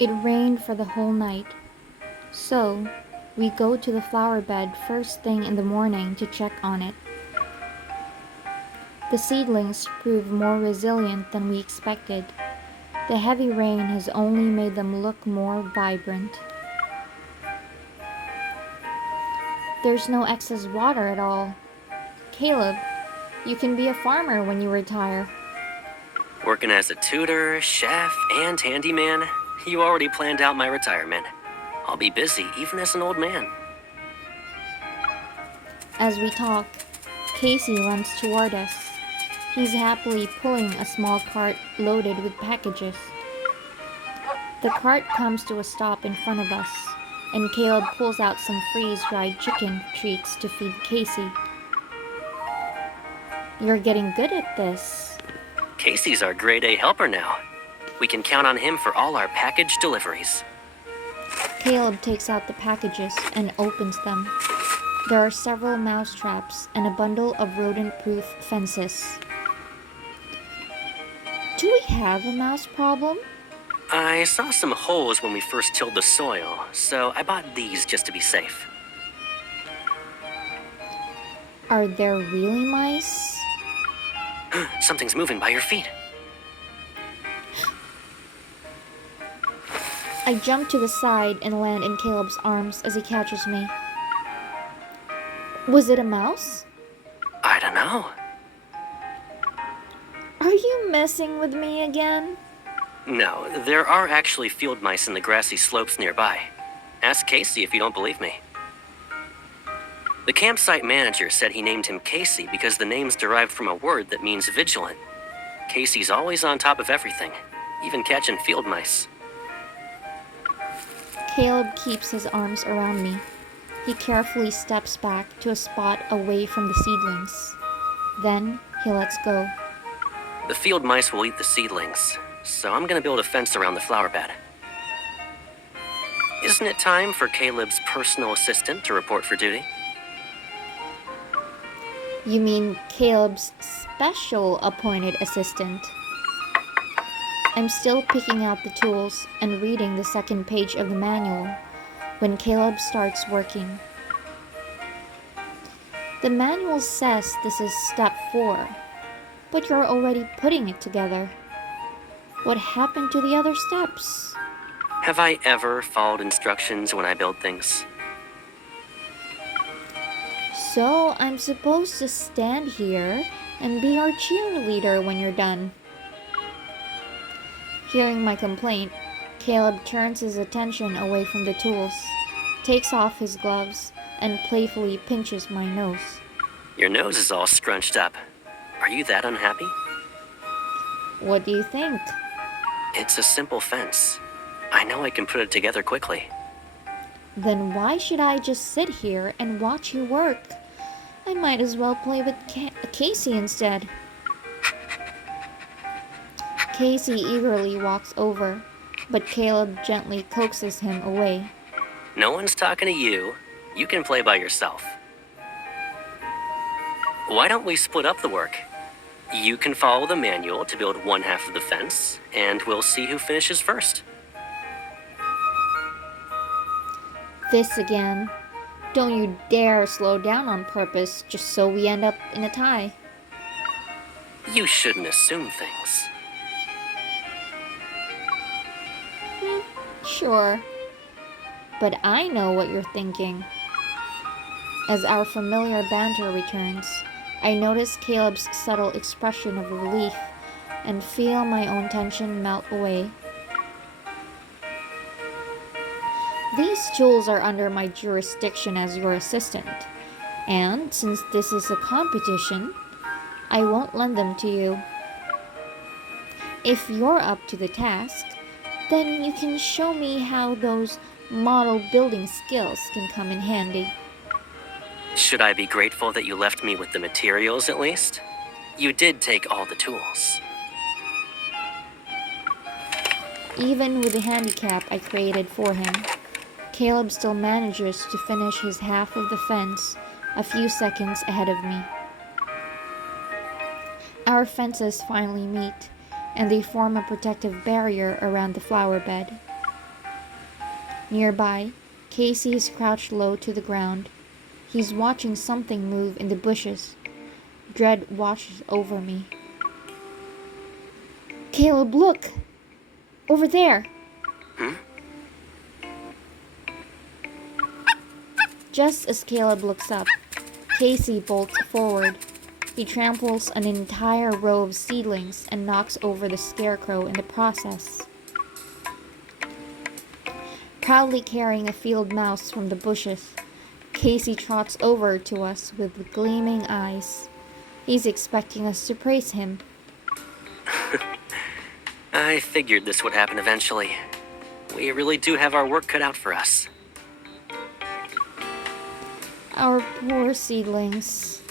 It rained for the whole night, so we go to the flower bed first thing in the morning to check on it. The seedlings prove more resilient than we expected. The heavy rain has only made them look more vibrant. There's no excess water at all. Caleb, you can be a farmer when you retire. Working as a tutor, chef, and handyman, you already planned out my retirement. I'll be busy even as an old man. As we talk, Casey runs toward us. He's happily pulling a small cart loaded with packages. The cart comes to a stop in front of us, and Caleb pulls out some freeze-dried chicken treats to feed Casey. You're getting good at this. Casey's our grade A helper now. We can count on him for all our package deliveries. Caleb takes out the packages and opens them. There are several mouse traps and a bundle of rodent-proof fences. Do we have a mouse problem? I saw some holes when we first tilled the soil, so I bought these just to be safe. Are there really mice? Something's moving by your feet. I jump to the side and land in Caleb's arms as he catches me. Was it a mouse? I don't know. Are you messing with me again? No, there are actually field mice in the grassy slopes nearby. Ask Casey if you don't believe me. The campsite manager said he named him Casey because the name's derived from a word that means vigilant. Casey's always on top of everything, even catching field mice. Caleb keeps his arms around me. He carefully steps back to a spot away from the seedlings. Then he lets go. The field mice will eat the seedlings, so I'm gonna build a fence around the flower bed. Isn't it time for Caleb's personal assistant to report for duty? You mean Caleb's special appointed assistant? I'm still picking out the tools and reading the second page of the manual when Caleb starts working. The manual says this is step 4, but you're already putting it together. What happened to the other steps? Have I ever followed instructions when I build things? So I'm supposed to stand here and be your cheerleader when you're done. Hearing my complaint, Caleb turns his attention away from the tools, takes off his gloves, and playfully pinches my nose. Your nose is all scrunched up. Are you that unhappy? What do you think? It's a simple fence. I know I can put it together quickly. Then why should I just sit here and watch you work? I might as well play with Casey instead. Casey eagerly walks over, but Caleb gently coaxes him away. No one's talking to you. You can play by yourself. Why don't we split up the work? You can follow the manual to build one half of the fence, and we'll see who finishes first. This again. Don't you dare slow down on purpose just so we end up in a tie. You shouldn't assume things. Sure. But I know what you're thinking. As our familiar banter returns, I notice Caleb's subtle expression of relief and feel my own tension melt away. These tools are under my jurisdiction as your assistant, and since this is a competition, I won't lend them to you. If you're up to the task, then you can show me how those model building skills can come in handy. Should I be grateful that you left me with the materials at least? You did take all the tools. Even with the handicap I created for him, Caleb still manages to finish his half of the fence a few seconds ahead of me. Our fences finally meet, and they form a protective barrier around the flower bed. Nearby, Casey is crouched low to the ground. He's watching something move in the bushes. Dread washes over me. Caleb, look! Over there! Hmm? Just as Caleb looks up, Casey bolts forward. He tramples an entire row of seedlings and knocks over the scarecrow in the process. Proudly carrying a field mouse from the bushes, Casey trots over to us with gleaming eyes. He's expecting us to praise him. I figured this would happen eventually. We really do have our work cut out for us. Our poor seedlings.